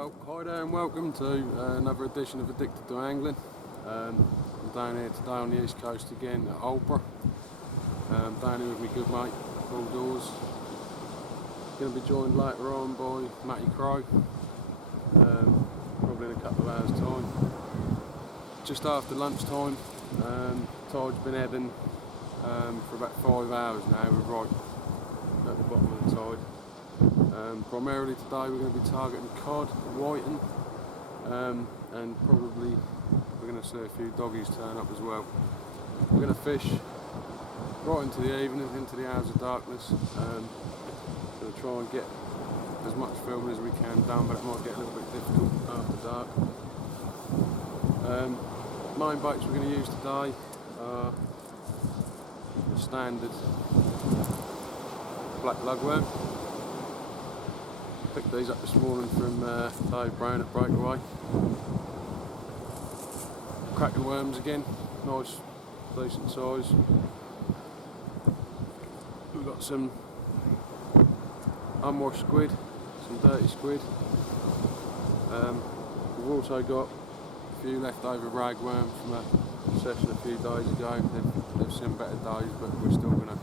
Well, hi there and welcome to another edition of Addicted to Angling. I'm down here today on the east coast again at Aldeburgh. Down here with my good mate, Paul Dawes. Going to be joined later on by Matty Crow, probably in a couple of hours time. Just after lunchtime, tide's been ebbing for about 5 hours now. We're right at the bottom of the tide. Primarily today we're going to be targeting cod, whiting, and probably we're going to see a few doggies turn up as well. We're going to fish right into the evening, into the hours of darkness. Going to try and get as much filming as we can done, but it might get a little bit difficult after dark. Main baits we're going to use today are the standard black lugworm. Picked these up this morning from Dave Brown at Breakaway. Cracking worms again, nice, decent size. We've got some unwashed squid, some dirty squid. We've also got a few leftover ragworm from a session a few days ago. They've seen better days, but we're still going to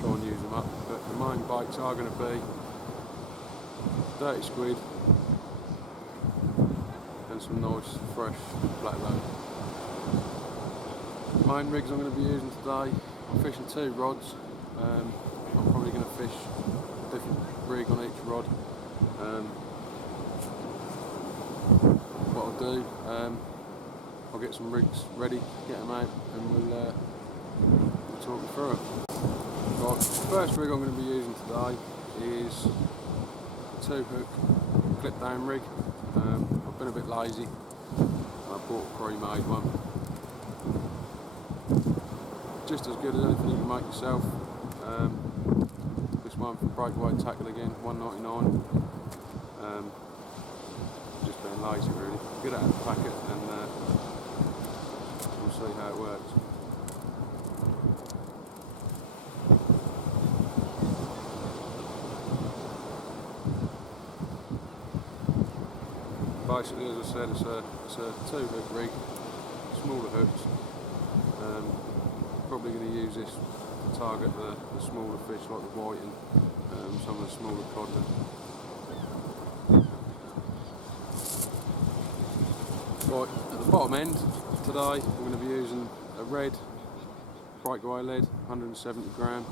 try and use them up. But the main bites are going to be dirty squid and some nice fresh black lug. Main rigs I'm going to be using today, I'm fishing 2 rods. I'm probably going to fish a different rig on each rod. What I'll do, I'll get some rigs ready, get them out, and we'll talk you through them. Right, the first rig I'm going to be using today is a 2-hook clip down rig. I've been a bit lazy. I bought a pre-made one. Just as good as anything you can make yourself. This one from Breakaway Tackle again, $1.99. Just being lazy really. Get it out of the packet and we'll see how it works. Basically, as I said, it's a 2-hook rig, smaller hooks. Probably going to use this to target the smaller fish like the whiting, some of the smaller cod. Right, at the bottom end today we're going to be using a red Breakaway lead, 170 gram.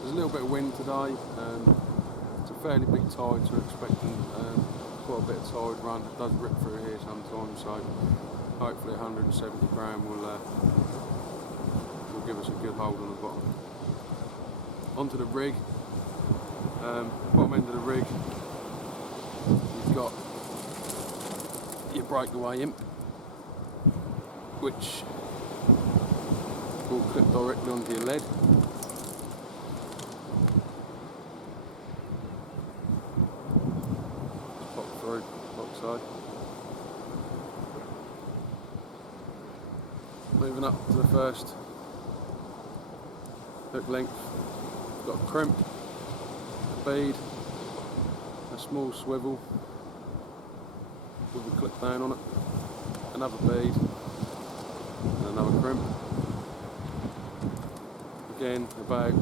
There's a little bit of wind today. It's a fairly big tide, so we're expecting quite a bit of tide run. It does rip through here sometimes, so hopefully 170 gram will give us a good hold on the bottom. Onto the rig. Bottom end of the rig, you've got your Breakaway imp, which will clip directly onto your lead. Through box side. Moving up to the first hook length, got a crimp, a bead, a small swivel with a clip down on it, another bead and another crimp. Again, about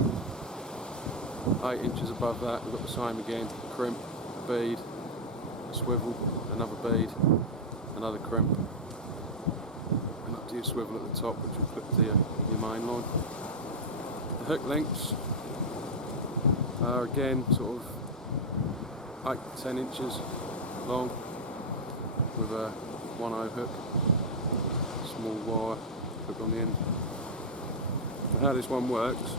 8 inches above that we've got the same again, a crimp, a bead, a swivel, another bead, another crimp, and up to your swivel at the top, which will clip to your main line. The hook lengths are again sort of 8 to 10 inches long with a 1/0 hook, small wire hook on the end. And how this one works,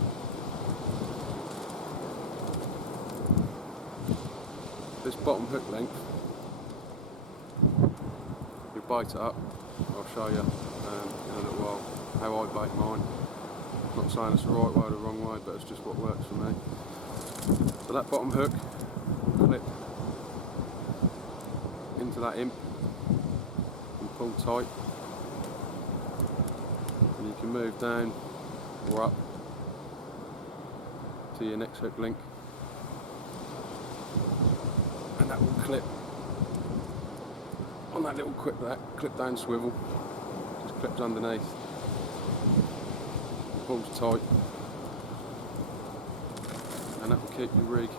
this bottom hook length, you bait it up. I'll show you in a little while how I bait mine. I'm not saying it's the right way or the wrong way, but it's just what works for me. So that bottom hook will clip into that imp and pull tight, and you can move down or up to your next hook link, and that will clip on that little clip down swivel, just clips underneath, pulls tight, and that will keep your rig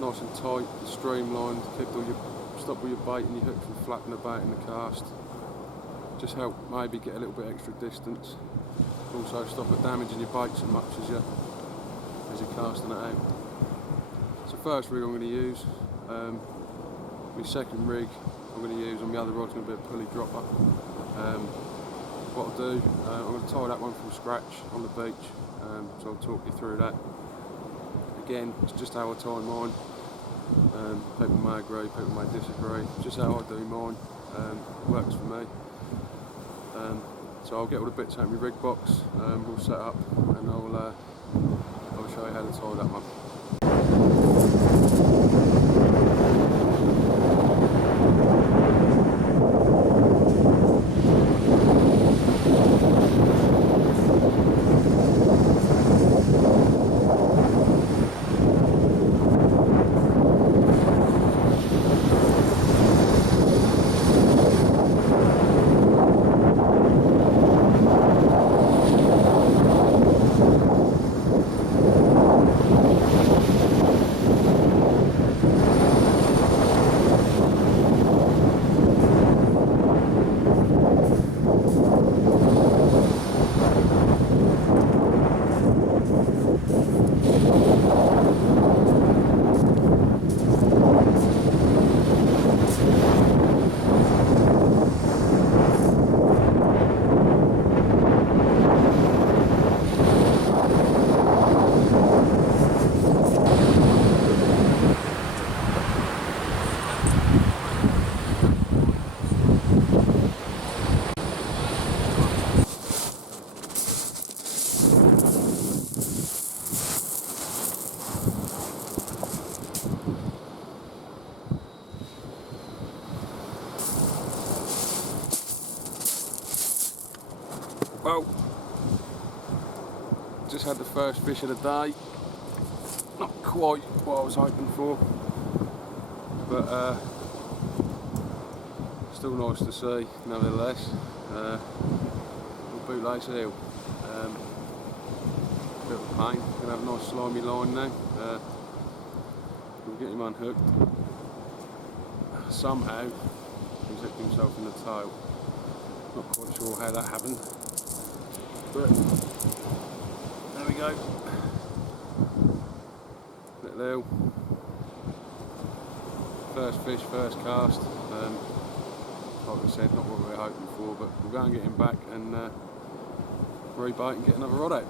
nice and tight and streamlined, stop all your bait and your hook from flapping about in the cast. Just help maybe get a little bit extra distance. Also stop it damaging your bait so much as you're casting it out. So first rig I'm going to use, my second rig I'm going to use on the other rod's going to be a pulley dropper. What I'll do, I'm going to tie that one from scratch on the beach, so I'll talk you through that. Again, it's just how I tie mine. People may agree, people may disagree. Just how I do mine, works for me. So I'll get all the bits out of my rig box, we'll set up, and I'll show you how to tie that one. Well, just had the first fish of the day. Not quite what I was hoping for, but still nice to see nevertheless. Little bootlace eel. Bit of a pain. Gonna have a nice slimy line now. We'll get him unhooked. Somehow he's hooked himself in the tail. Not quite sure how that happened. But there we go. Little eel. First fish, first cast. Like I said, not what we were hoping for, but we'll go and get him back and rebait and get another rod out.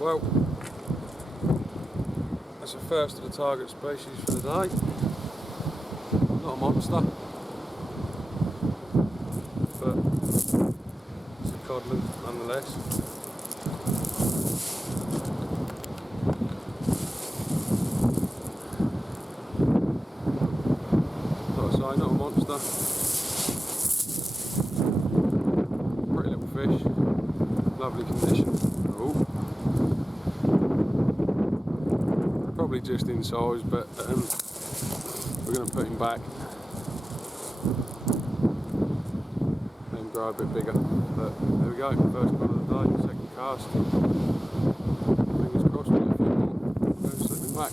Well, that's the first of the target species for the day. Not a monster, but it's a codling nonetheless. Like I say, not a monster. Pretty little fish, lovely condition. Oh. Probably just in size, but we're going to put him back and grow a bit bigger. But there we go, first cod of the day, second cast. Fingers crossed we'll get a few more. Go slip him back.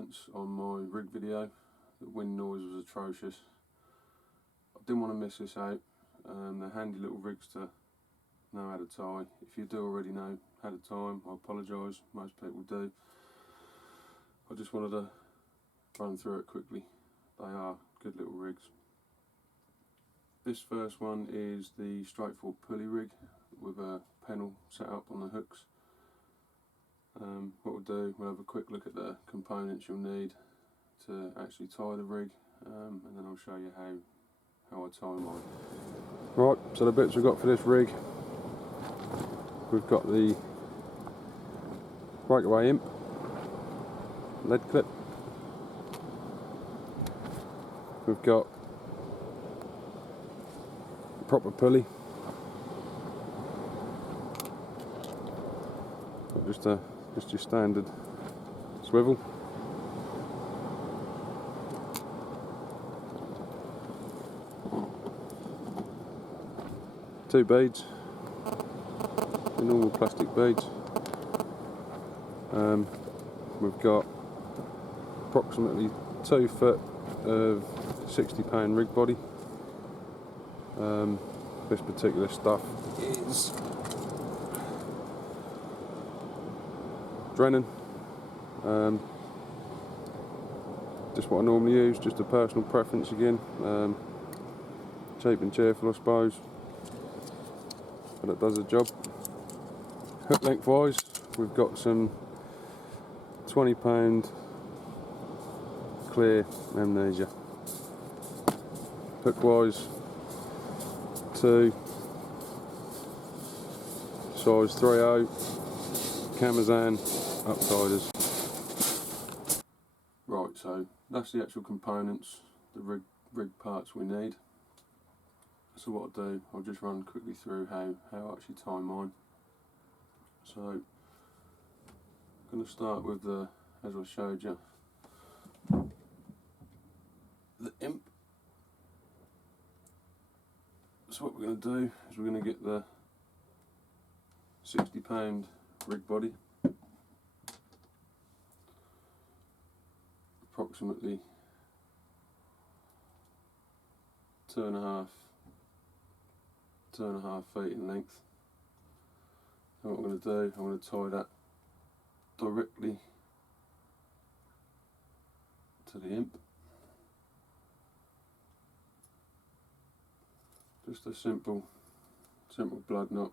comments on my rig video. The wind noise was atrocious. I didn't want to miss this out. They're handy little rigs to know how to tie. If you do already know how to tie them, I apologise, most people do. I just wanted to run through it quickly. They are good little rigs. This first one is the straightforward pulley rig with a panel set up on the hooks. What we'll do, we'll have a quick look at the components you'll need to actually tie the rig, and then I'll show you how I tie mine. Right, so the bits we've got for this rig, we've got the breakaway imp, lead clip, we've got a proper pulley, just your standard swivel, two beads, the normal plastic beads. We've got approximately 2 foot of 60-pound rig body. This particular stuff is Drennan, just what I normally use, just a personal preference again, cheap and cheerful I suppose, but it does the job. Hook length wise, we've got some 20-pound clear amnesia. Hook wise, 2 size 3/0 Camazan upsiders. Right, so that's the actual components, the rig parts we need. So what I'll do, I'll just run quickly through how I actually tie mine. So I'm going to start with as I showed you, the imp. So what we're going to do is we're going to get the 60-pound rig body, approximately 2.5 feet in length. And what I'm going to do, I'm going to tie that directly to the imp. Just a simple blood knot,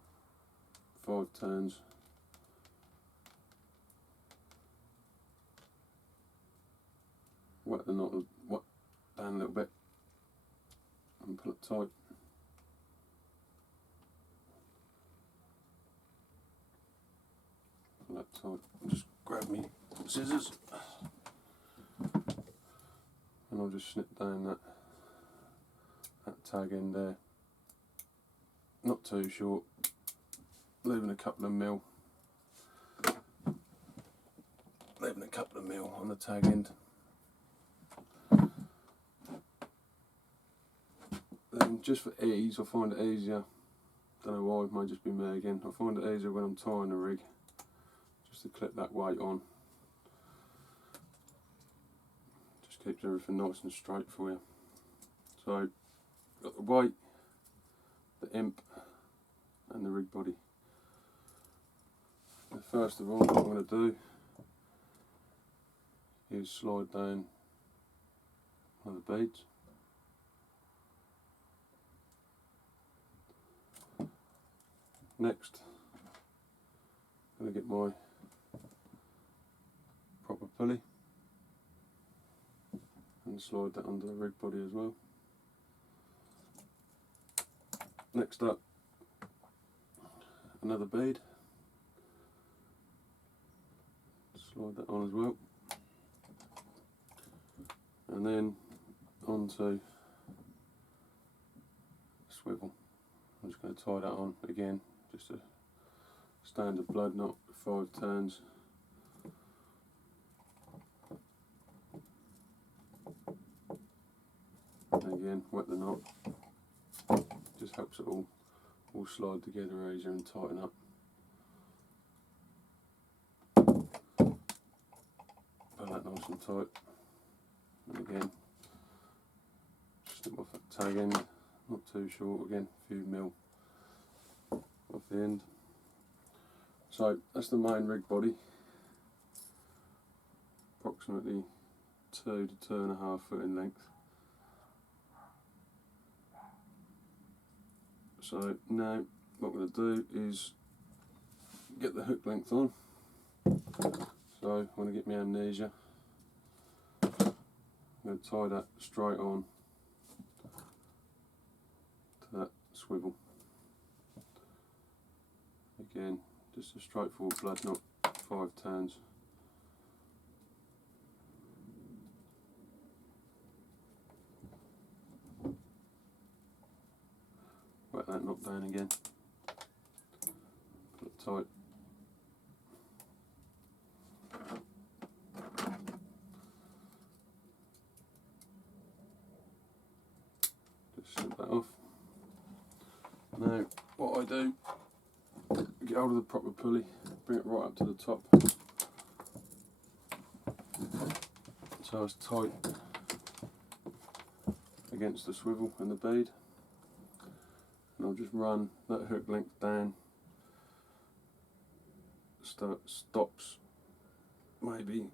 5 turns. Wet the knot down a little bit and pull it tight. Pull that tight. Just grab me scissors and I'll just snip down that tag end there. Not too short, leaving a couple of mil on the tag end. Then just for ease, I find it easier, don't know why, it might just be me again, I find it easier when I'm tying the rig just to clip that weight on. Just keeps everything nice and straight for you. So, got the weight, the imp and the rig body. And first of all, what I'm going to do is slide down one of the beads. Next, I'm going to get my proper pulley and slide that under the rig body as well. Next up, another bead, slide that on as well, and then onto a swivel. I'm just going to tie that on again, just a standard blood knot, 5 turns. And again, wet the knot. Just helps it all slide together easier and tighten up. Pull that nice nice and tight. And again, snip off that tag end, not too short, again, a few mil off the end. So that's the main rig body, approximately 2 to 2.5 foot in length. So now what I'm going to do is get the hook length on. So I'm going to get my amnesia. I'm going to tie that straight on to that swivel. Again, just a straightforward blood knot, 5 turns. Wet that knot down again. Put it tight. Just slip that off. Now, what I do, get hold of the proper pulley, bring it right up to the top, so it's tight against the swivel and the bead, and I'll just run that hook length down, stops maybe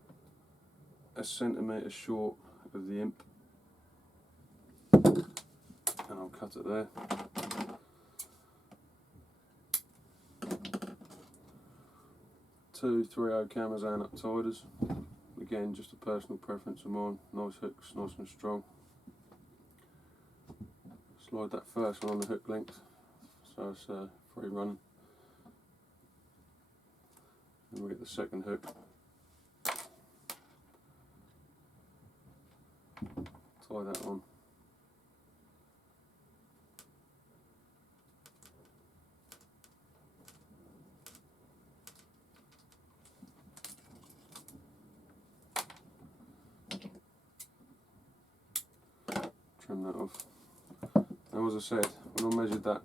a centimetre short of the imp, and I'll cut it there. Two 3/0 Camazan up tiders. Again, just a personal preference of mine. Nice hooks, nice and strong. Slide that first one on the hook length, so it's free running. And we'll get the second hook. Tie that on. Trim that off. Now, as I said, when I measured that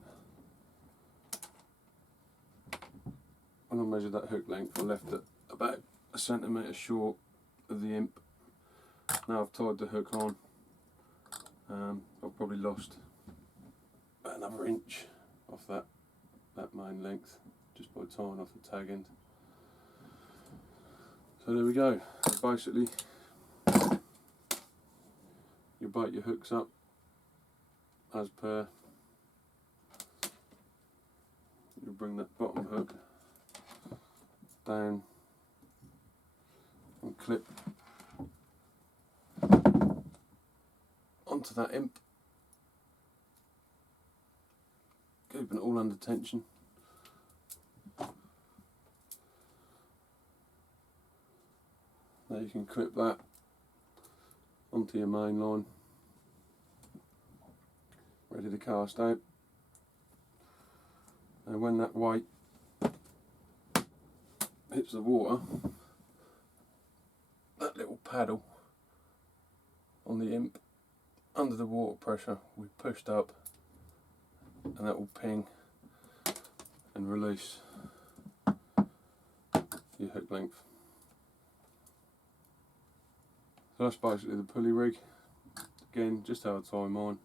hook length, I left it about a centimetre short of the imp. Now I've tied the hook on, I've probably lost about another inch off that main length just by tying off the tag end. So there we go. Basically, you bait your hooks up as per. You bring that bottom hook down and clip onto that imp, keeping it all under tension. Now you can clip that onto your main line, ready to cast out. And when that weight hits the water, that little paddle on the imp, under the water pressure, we pushed up, and that will ping and release your hook length. So that's basically the pulley rig. Again, just how I tie mine.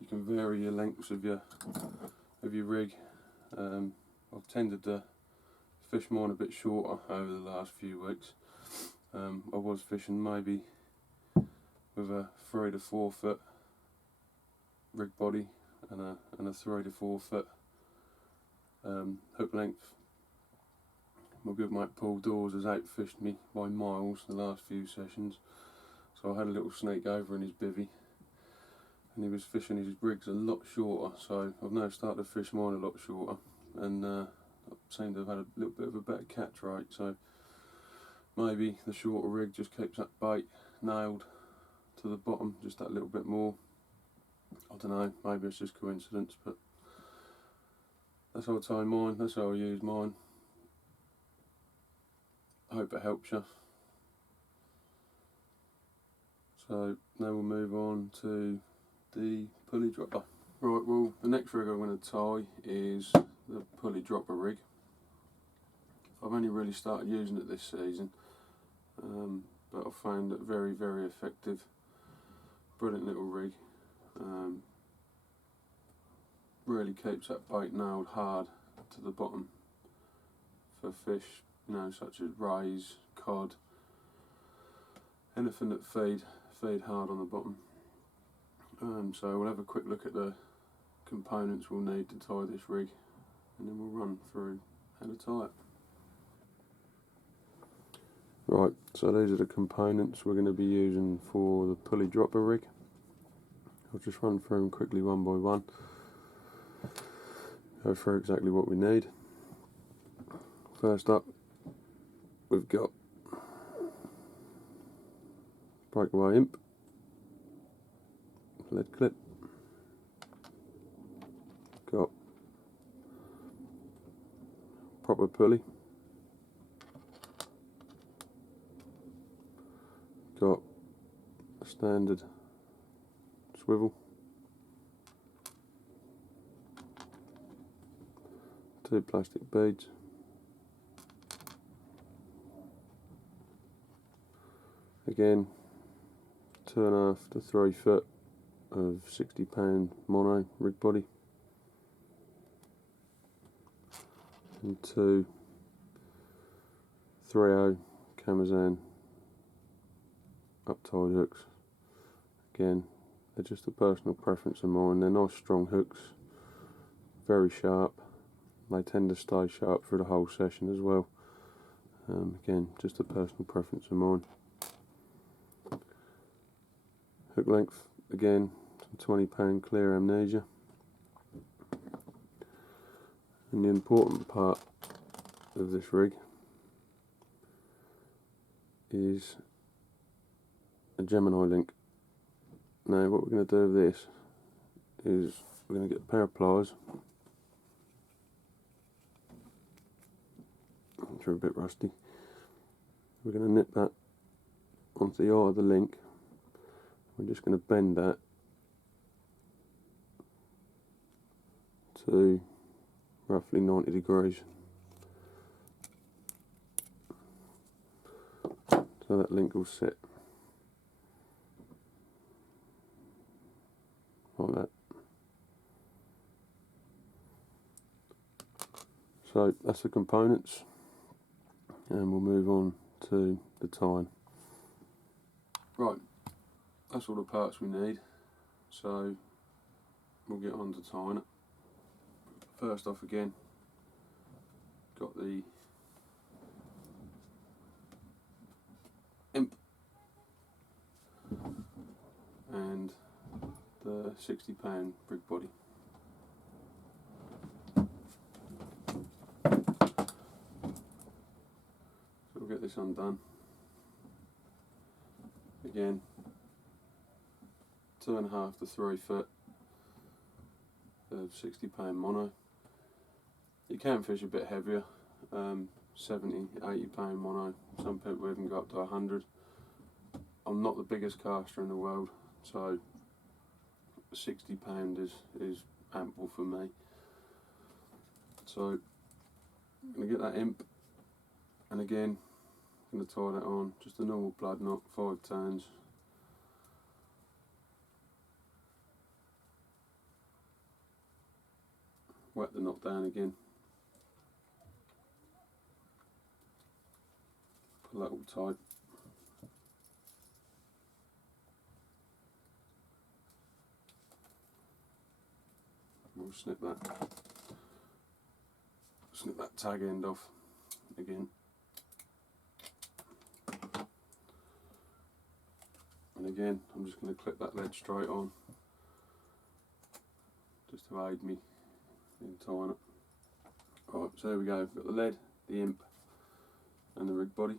You can vary your lengths of your rig. I've tended to fish mine a bit shorter over the last few weeks. I was fishing maybe with a 3 to 4 foot rig body and a 3 to 4 foot hook length. My good mate Paul Dawes has outfished me by miles the last few sessions, so I had a little sneak over in his bivvy, and he was fishing his rigs a lot shorter, so I've now started to fish mine a lot shorter, and I seem to have had a little bit of a better catch rate. So maybe the shorter rig just keeps that bait nailed to the bottom just that little bit more. I don't know, maybe it's just coincidence, but that's how I tie mine, that's how I use mine. I hope it helps you. So now we'll move on to the pulley dropper. Right, well, the next rig I'm going to tie is the pulley dropper rig. I've only really started using it this season. but I've found it very, very effective. Brilliant little rig. Really keeps that bait nailed hard to the bottom for fish, you know, such as rays, cod, anything that feed hard on the bottom. So we'll have a quick look at the components we'll need to tie this rig, and then we'll run through how to tie it. Right, so these are the components we're going to be using for the pulley dropper rig. I'll just run through them quickly one by one, go through exactly what we need. First up, we've got breakaway imp, lead clip, got proper pulley, got a standard swivel, 2 plastic beads, again 2.5 to 3 foot of 60-pound mono rig body, and 2 3/0 Camazan uptied hooks. Again, they're just a personal preference of mine. They're nice strong hooks, very sharp. They tend to stay sharp through the whole session as well. Again, just a personal preference of mine. Hook length, again, some 20-pound clear amnesia. And the important part of this rig is a Gemini link. Now what we're going to do with this is we're going to get a pair of pliers, which are a bit rusty. We're going to nip that onto the eye of the link. We're just going to bend that to roughly 90 degrees. So that link will sit like that. So that's the components, and we'll move on to the tying. Right, that's all the parts we need, so we'll get on to tying it. First off, again, got the imp and the 60-pound rig body. So we'll get this undone. Again, 2.5 to 3 foot of 60-pound mono. You can fish a bit heavier, 70, 80-pound mono. Some people even go up to 100. I'm not the biggest caster in the world, so 60 pound is ample for me. So I'm going to get that imp, and again I'm going to tie that on, just a normal blood knot, 5 turns. Wet the knot down again, pull that all tight. We'll snip that tag end off again. And again, I'm just going to clip that lead straight on, just to aid me in tying it. Alright, so there we go, we've got the lead, the imp and the rig body.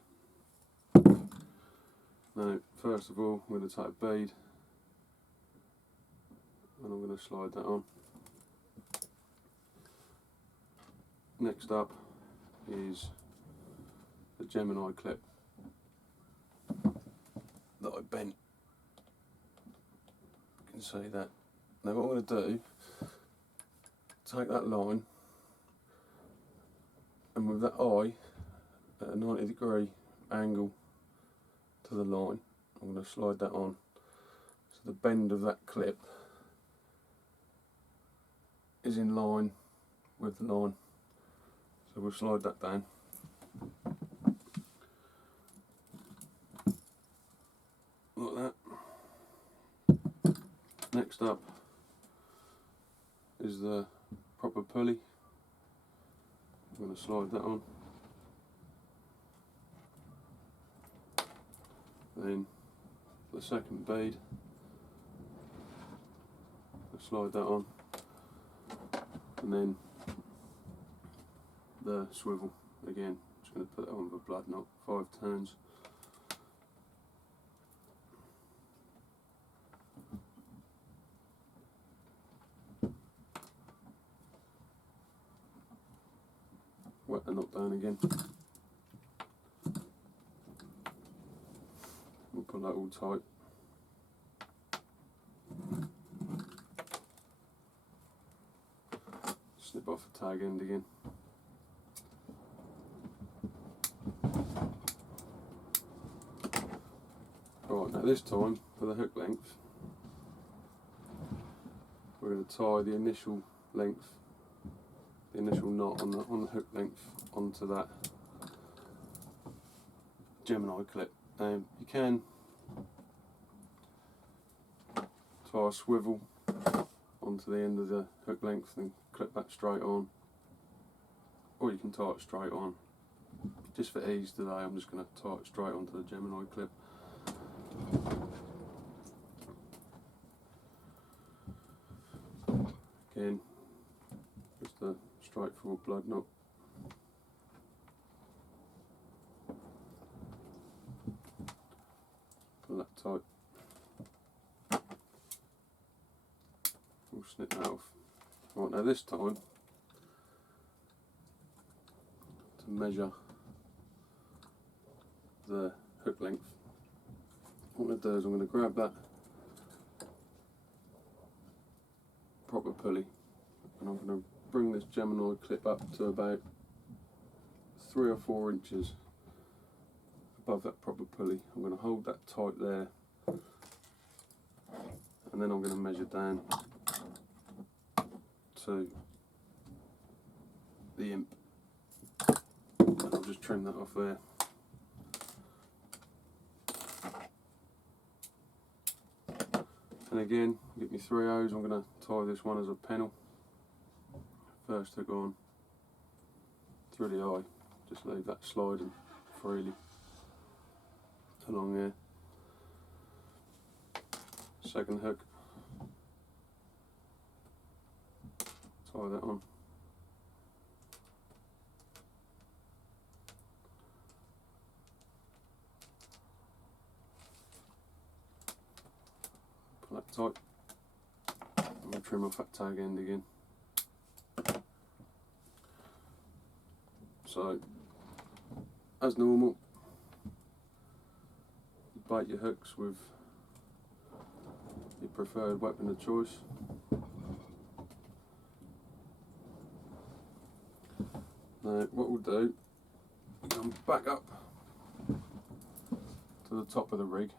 Now, first of all, I'm going to take a bead and I'm going to slide that on. Next up is the Gemini clip that I bent. You can see that. Now what I'm going to do, take that line, and with that eye at a 90-degree angle to the line. I'm going to slide that on. So the bend of that clip is in line with the line. So we'll slide that down. Like that. Next up is the proper pulley. I'm going to slide that on. Then the second bead, I'll slide that on, and then the swivel again. I'm just going to put that on with a blood knot, 5 turns. Wet the knot down again. We'll put that all tight. Snip off the tag end again. Right, now this time for the hook length, we're going to tie the initial length, the initial knot on the hook length onto that Gemini clip. You can tie a swivel onto the end of the hook length and clip that straight on, or you can tie it straight on. Just for ease today, I'm just going to tie it straight onto the Gemini clip. Again, just a straightforward blood knot. Pull that tight. We'll snip that off. Right, now this time, to measure the hook length, what I'm going to do is I'm going to grab that proper pulley and I'm going to bring this Gemini clip up to about 3 or 4 inches above that proper pulley. I'm going to hold that tight there, and then I'm going to measure down to the imp, and I'll just trim that off there. And again, get me 3 O's. I'm going to tie this one as a pennel. First hook on through the eye, just leave that sliding freely along there. Second hook, tie that on. Pull that tight. I'm going to trim off that tag end again. So, as normal, you bait your hooks with your preferred weapon of choice. Now, what we'll do, come back up to the top of the rig.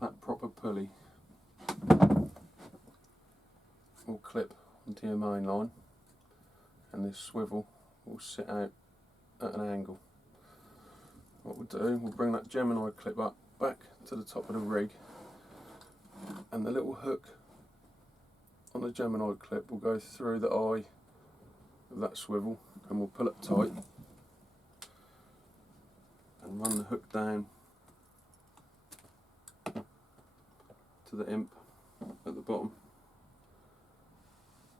That proper pulley will clip onto your main line, and this swivel will sit out at an angle. What we'll do, we'll bring that Gemini clip up back to the top of the rig, and the little hook on the Gemini clip will go through the eye of that swivel, and we'll pull it tight and run the hook down to the imp at the bottom.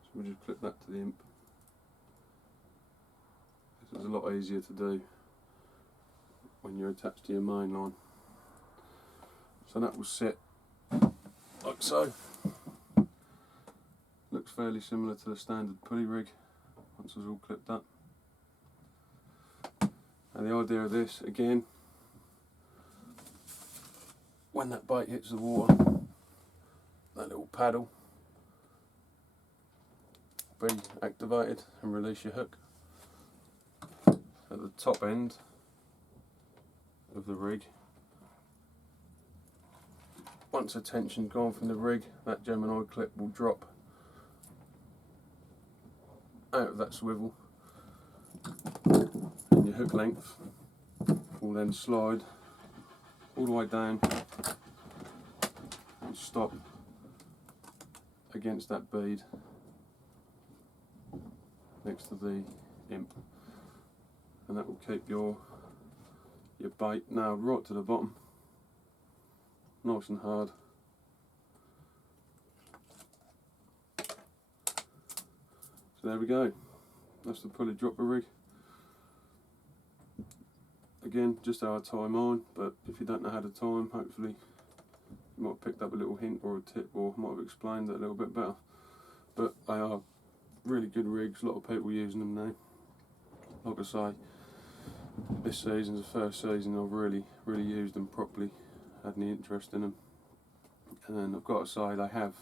So we'll just clip that to the imp. This is a lot easier to do when you're attached to your main line. So that will sit like so. Looks fairly similar to the standard pulley rig once it's all clipped up. And the idea of this, again, when that bait hits the water, that little paddle will be activated and release your hook. At the top end of the rig. Once the tension's gone from the rig, that Gemini clip will drop out of that swivel, and your hook length will then slide all the way down and stop against that bead next to the imp, and that will keep your bait nailed right to the bottom, nice and hard. So there we go, that's the pulley dropper rig. Again, just how I tie mine, but if you don't know how to tie them, hopefully you might have picked up a little hint or a tip, or might have explained it a little bit better. But they are really good rigs, a lot of people using them now. Like I say, this season's the first season I've really used them properly, had any interest in them. And I've got to say, they have,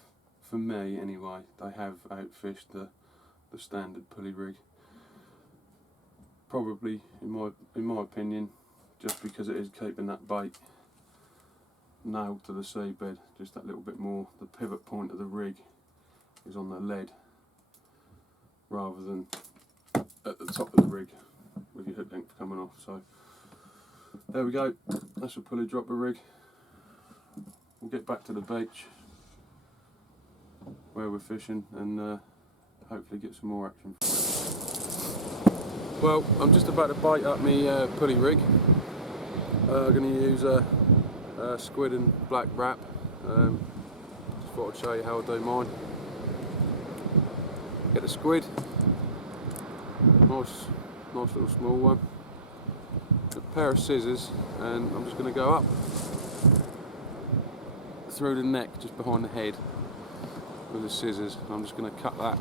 for me anyway, they have outfished the standard pulley rig. Probably, in my opinion, just because it is keeping that bait nailed to the seabed just that little bit more. The pivot point of the rig is on the lead rather than at the top of the rig with your hook length coming off. So there we go, that's a pulley dropper rig. We'll get back to the beach where we're fishing and hopefully get some more action. Well, I'm just about to bite up my pulley rig. I'm going to use a squid and black wrap. Just thought I'd show you how I do mine. Get the squid, nice little small one. A pair of scissors, and I'm just going to go up through the neck, just behind the head, with the scissors. I'm just going to cut that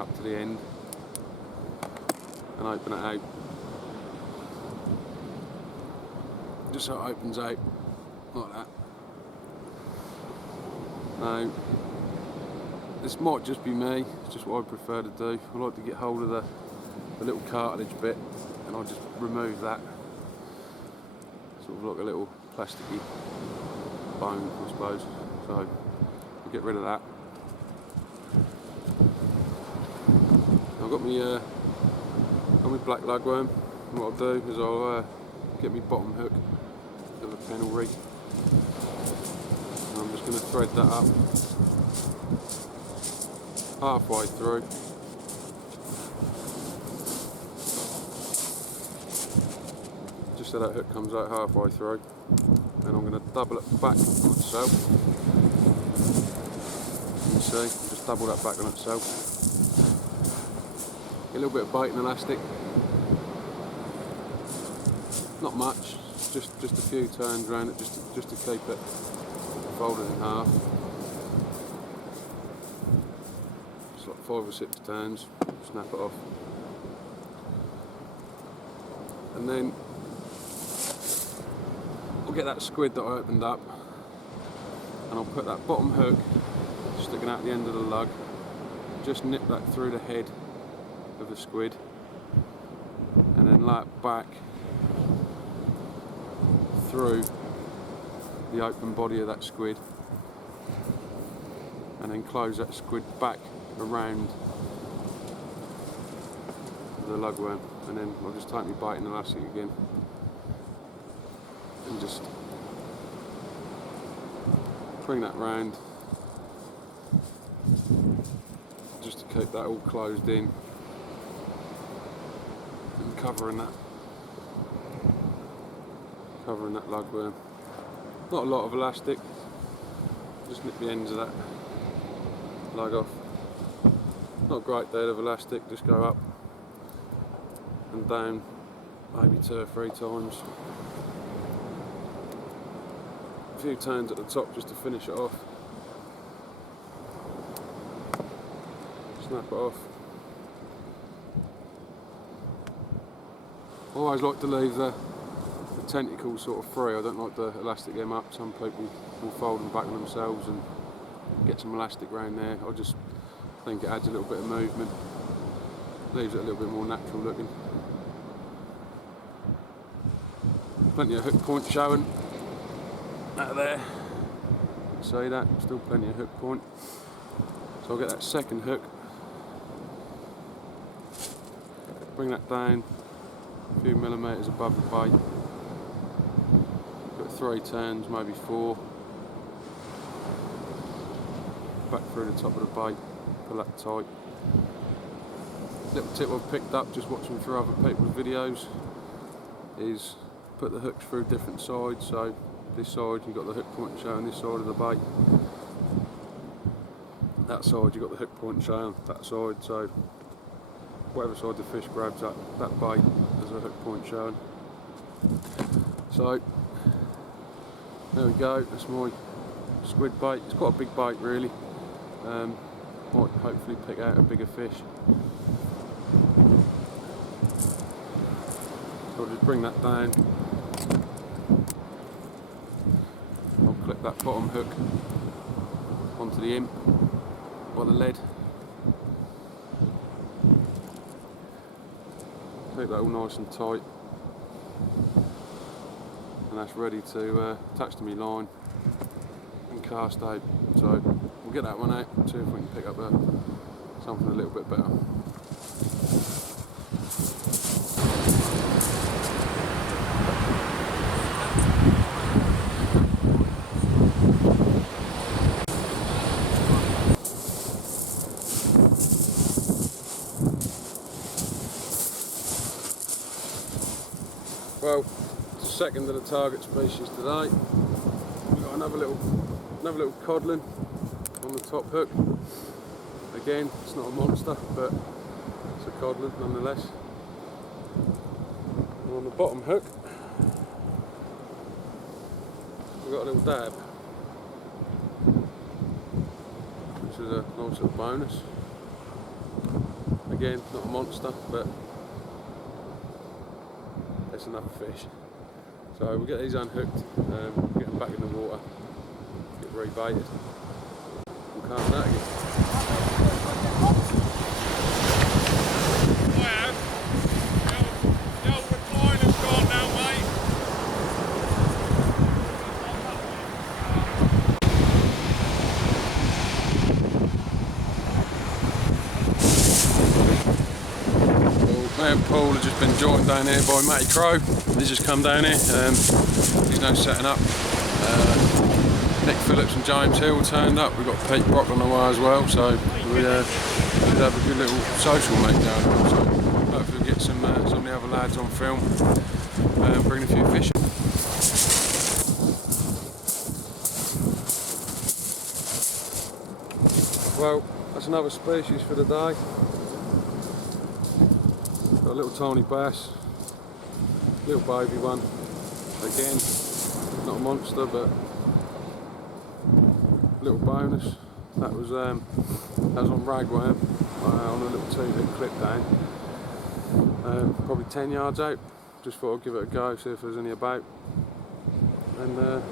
up to the end and open it out, just so it opens out like that. Now, this might just be me, it's just what I prefer to do. I like to get hold of the little cartilage bit, and I just remove that, sort of like a little plasticky bone, I suppose. So I'll get rid of that. I've got my black lugworm, and what I'll do is I'll get my bottom hook of a pennel rig, and I'm just going to thread that up halfway through, just so that hook comes out halfway through. Then I'm going to double it back on itself. You can see, just double that back on itself. Get a little bit of bait and elastic. Not much, just a few turns around it, just to keep it folded in half. Just like 5 or 6 turns, snap it off. And then I'll get that squid that I opened up, and I'll put that bottom hook sticking out the end of the lug, just nip that through the head of the squid, and then lay it back through the open body of that squid, and then close that squid back around the lugworm, and then I'll just take my bait and elastic again and just bring that round, just to keep that all closed in and covering that lugworm. Not a lot of elastic, just nip the ends of that lug off. Not a great deal of elastic, just go up and down maybe 2 or 3 times. A few turns at the top just to finish it off. Snap it off. I always like to leave the tentacles sort of free. I don't like to elastic them up. Some people will fold them back on themselves and get some elastic around there. I just think it adds a little bit of movement, leaves it a little bit more natural looking. plenty of hook point showing out of there. See that? Still plenty of hook point. So I'll get that second hook, bring that down a few millimetres above the bait, put 3 turns, maybe 4, back through the top of the bait, pull that tight. Little tip I've picked up just watching through other people's videos is put the hooks through different sides. So this side you've got the hook point showing this side of the bait, that side you've got the hook point showing that side, so whatever side the fish grabs that bait there's a hook point showing. So there we go, that's my squid bait. It's quite a big bait really, might hopefully pick out a bigger fish. So I'll just bring that down, I'll clip that bottom hook onto the imp or the lead, keep that all nice and tight, and that's ready to attach to my line and cast out. So we'll get that one out, see if we can pick up something a little bit better. Well, it's the second of the target species today. We've got another little codlin on the top hook. Again, it's not a monster, but it's a codlin nonetheless. And on the bottom hook, we've got a little dab, which is a nice little bonus. Again, not a monster, but it's another fish. So we'll get these unhooked, get them back in the water, get rebaited, and cast that again. The old recliner's gone now, mate. Me and Paul have just been joined down here by Matty Crow. He's just come down here. He's now setting up. Nick Phillips and James Hill turned up. We've got Pete Brock on the way as well. So we should have a good little social mate down here. So hopefully we'll get some of the other lads on film, bring a few fish. Well, that's another species for the day. Got a little tiny bass, little baby one. Again, not a monster, but a little bonus. That was on ragworm on a little 2-hook clip down, probably 10 yards out. Just thought I'd give it a go, see if there's any about. And there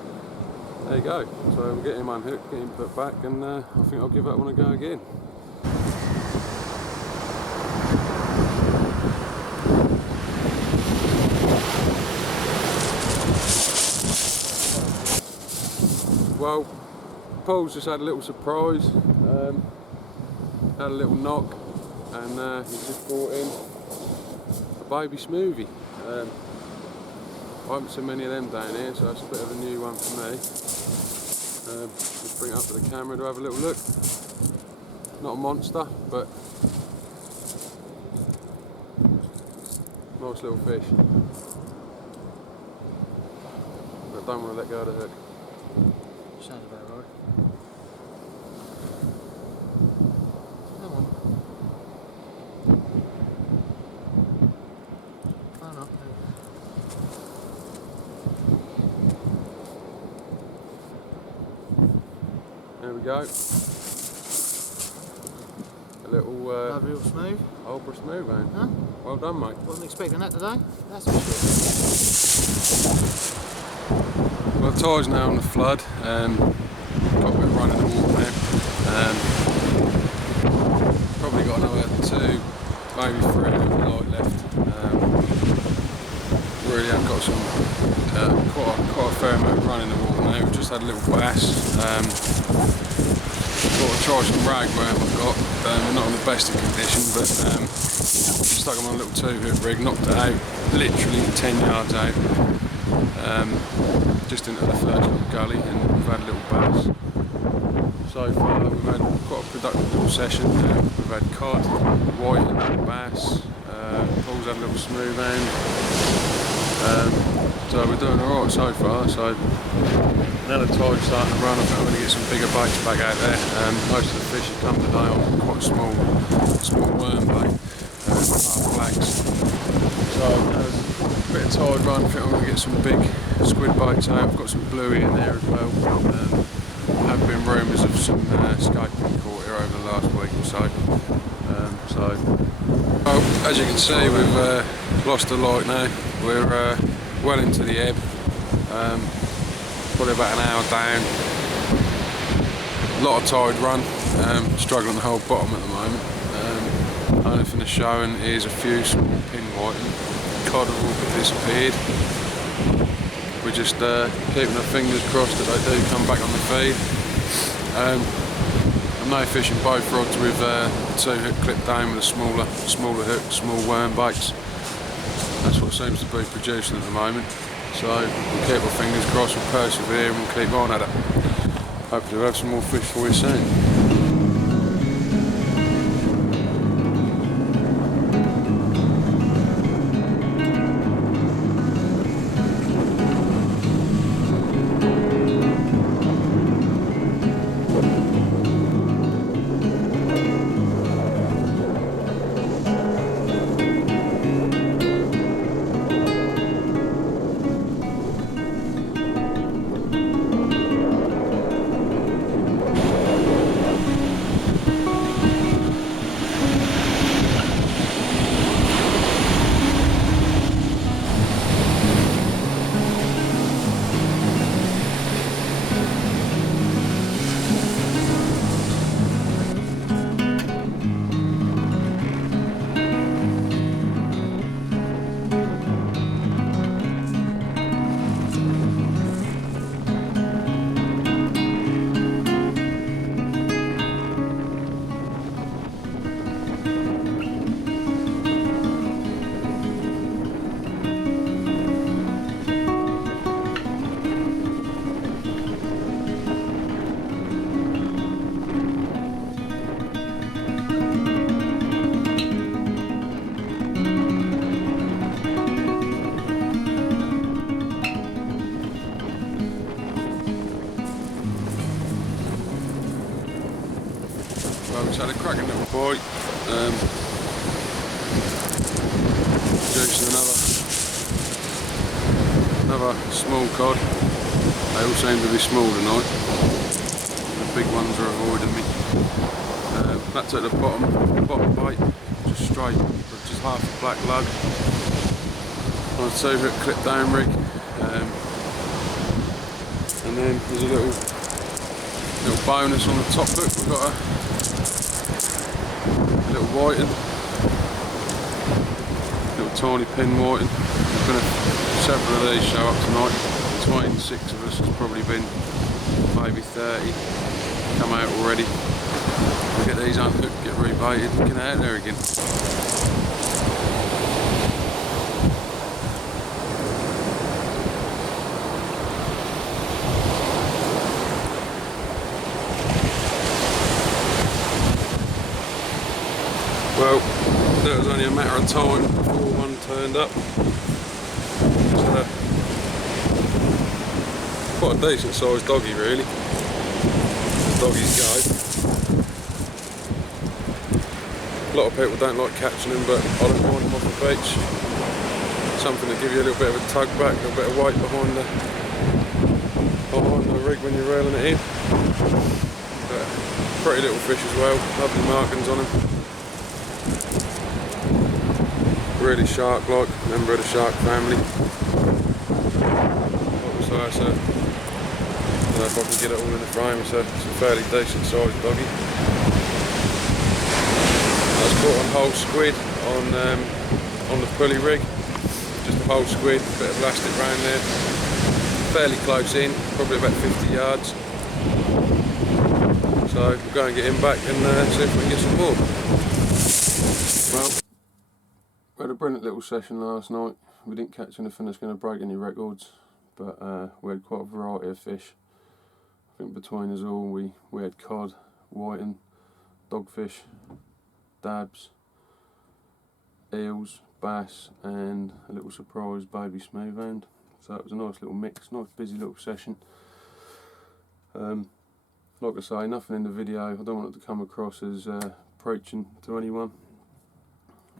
you go. So we'll get him unhooked, get him put back, and I think I'll give that one a go again. Well, Paul's just had a little surprise, had a little knock, and he's just brought in a baby smoothie. I haven't seen many of them down here, so it's a bit of a new one for me. Just bring it up to the camera to have a little look. Not a monster, but nice little fish. But I don't want to let go of the hook. Sounds about right. Come on. Oh no. There we go. A little Lovely little smooth. Aldeburgh smooth, man. Huh? Well done, mate. Wasn't expecting that today. That's for sure. Well, the tide's now on the flood. Got a bit of run in the water now. Probably got another 2, maybe 3 light left. Really have got some quite a fair amount of running the water now. We've just had a little bass. Thought I'd try some ragworm I've got. We're not in the best of condition, but stuck them on a little 2-hook rig, knocked it out, literally 10 yards out, just into the first little gully, and we've had a little bass. So far we've had quite a productive little session. We've had cod, white and bass, Paul's had a little smooth end. So we're doing alright so far. So now the tide's starting to run, I think I'm going to get some bigger baits back out there. Most of the fish have come today on quite small worm bait, half blacks. So there's a bit of tide run, I think I'm going to get some big squid baits out. I've got some bluey in there as well. There have been rumours of some skate being caught here over the last week or so. Well, as you can see, we've lost the light now. We're well into the ebb, probably about an hour down. A lot of tide run, struggling to hold bottom at the moment. Only thing that's showing is a few small pin whiting. Cod have all disappeared. We're just keeping our fingers crossed that they do come back on the feed. I'm now fishing both rods with 2-hook clip down with a smaller hook, small worm baits. That's what seems to be producing at the moment. So we'll keep our fingers crossed, we'll persevere and we'll keep on at it. Hopefully we'll have some more fish for you soon. Well, we've had a cracking little bite. Producing another small cod. They all seem to be small tonight. The big ones are avoiding me. That's at the bottom bite, just straight, just half a black lug on a 2-hook clip down rig. And then there's a little bonus on the top hook. We've got a little whiting, little tiny pin whiting. There's been several of these show up tonight. Between 6 of us, there's probably been maybe 30 come out already. We'll get these unhooked, get rebaited, and get out there again. Well, it was only a matter of time before one turned up. It's quite a decent sized doggy really. Doggies go. A lot of people don't like catching them, but I don't mind them off the beach. Something to give you a little bit of a tug back, a little bit of weight behind the rig when you're reeling it in. But pretty little fish as well, lovely markings on them. Really shark-like, member of the shark family. So that's I don't know if I can get it all in the frame, so it's a fairly decent sized doggy. I was caught on whole squid on the pulley rig. Just a whole squid, a bit of elastic round there. fairly close in, probably about 50 yards. So we'll go and get him back and see if we can get some more. Well, we had a brilliant little session last night. We didn't catch anything that's going to break any records, but we had quite a variety of fish. I think between us all we had cod, whiting, dogfish, dabs, eels, bass and a little surprise baby smooth end. So it was a nice little mix, nice busy little session. Like I say, nothing in the video, I don't want it to come across as preaching to anyone.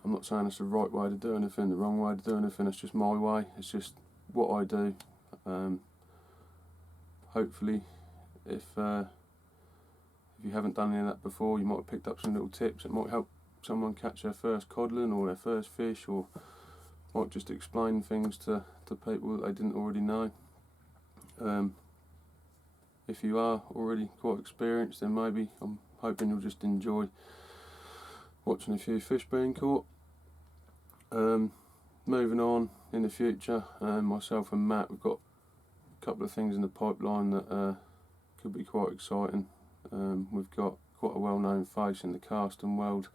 I'm not saying it's the right way to do anything, the wrong way to do anything, it's just my way, it's just what I do. Hopefully if you haven't done any of that before, you might have picked up some little tips. It might help someone catch their first codling or their first fish, or might just explain things to people that they didn't already know. If you are already quite experienced, then maybe I'm hoping you'll just enjoy watching a few fish being caught. Moving on in the future, myself and Matt, we've got a couple of things in the pipeline that could be quite exciting. We've got quite a well-known face in the casting world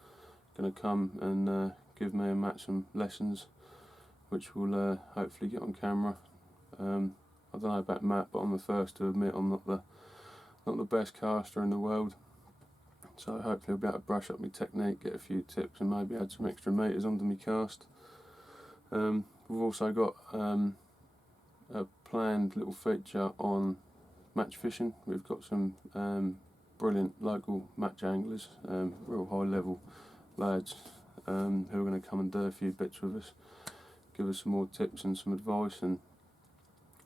going to come and give me and Matt some lessons, which we'll hopefully get on camera. I don't know about Matt, but I'm the first to admit I'm not the best caster in the world. So hopefully I'll be able to brush up my technique, get a few tips, and maybe add some extra meters under my cast. We've also got a planned little feature on match fishing. We've got some brilliant local match anglers, real high level lads, who are going to come and do a few bits with us, give us some more tips and some advice, and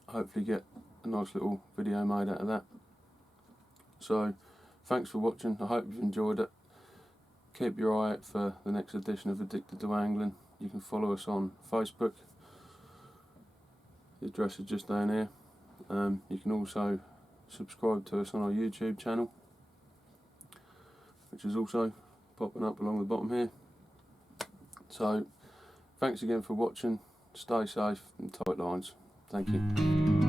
hopefully get a nice little video made out of that. So thanks for watching, I hope you've enjoyed it. Keep your eye out for the next edition of Addicted to Angling. You can follow us on Facebook, the address is just down here. You can also subscribe to us on our YouTube channel, which is also popping up along the bottom here. So thanks again for watching, stay safe and tight lines. Thank you.